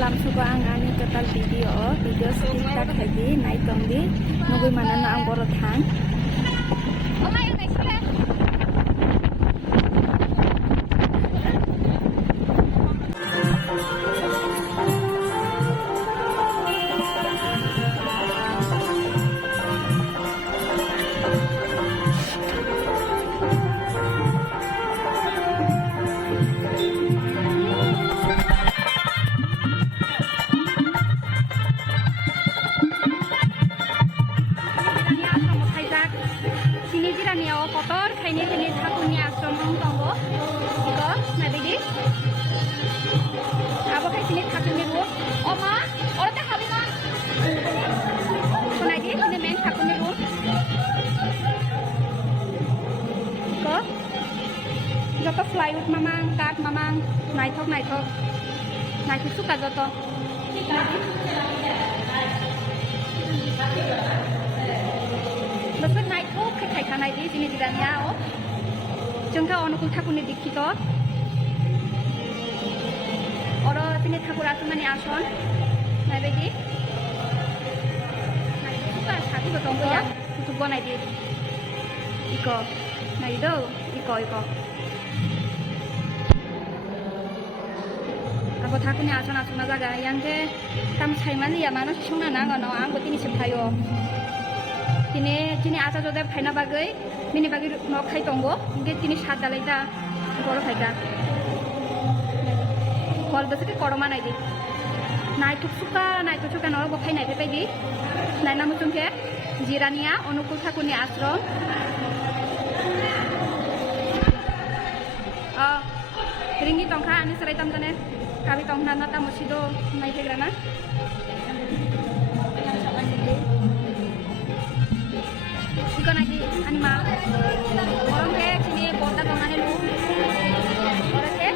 Lamsuko ang ani total video skip tak haji naik tongdi nunggu mana na ang borotan. Kotor kaini tini thakurni ashram tongbo iko nabidi abo kai tini thakurni ru oma orate habi ma sonai di tini main thakurni ru ko joto plywood mamang kat mamang naithok suka joto Besok naik tuh ke kayak naik di sini tidaknya, oh, jengka orang kuda kuning dikit toh, orang sini thakur asmani ason, naik begi, naik suka satu betul ya, untuk gua naik di, iko, naik itu, iko. Aku thakurnya ason aja, yang ke tam sayman ya mana sih cuma nang, aku ini sepayo. Tini asa jodai phaina bagai mini bagi nok khai tongo ge tini shat dalai ta boro phaiga kol basake koroma nai di nai tusuka no bo phai nai pe di nai namu chungke jirania onukul thakuni ashram ringi tongkha ani sarai tam jane kabi tongna na ta mosido nai pegrana Iko naji anima orang ke sini borda tongane lu orang ke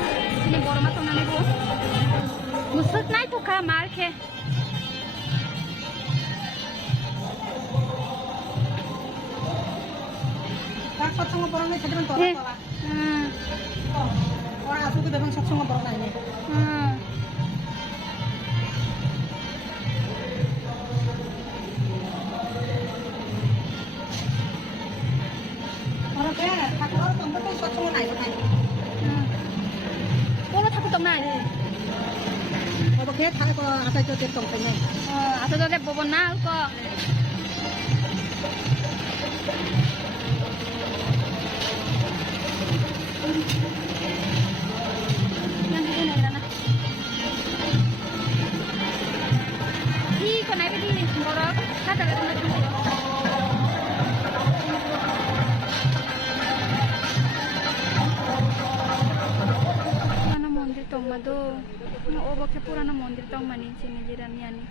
sini borma tongane lu musut nai tu ka mar ke tak satsang borang nai sedang tola orang asu ke bebang satsang borang nai Polo thakur tong nai. Obo ke thai ko asa jo te tong nai. Asa jo te bobon na ko. Yang ini nai rana. Ih ko nai pe di borok kata la tong nai. Tong mado obo ke purana mondir tong mani sini jirani ani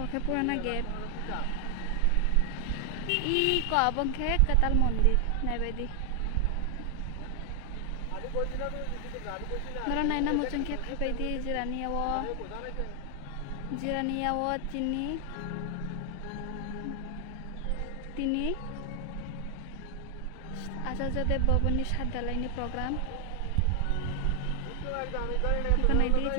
oke purana gate I ko abang ke katal mondir naibedi mara naina muchung ke phaibedi jirani awo tini Acharya Bhavani shat dalai ni program Bukan idea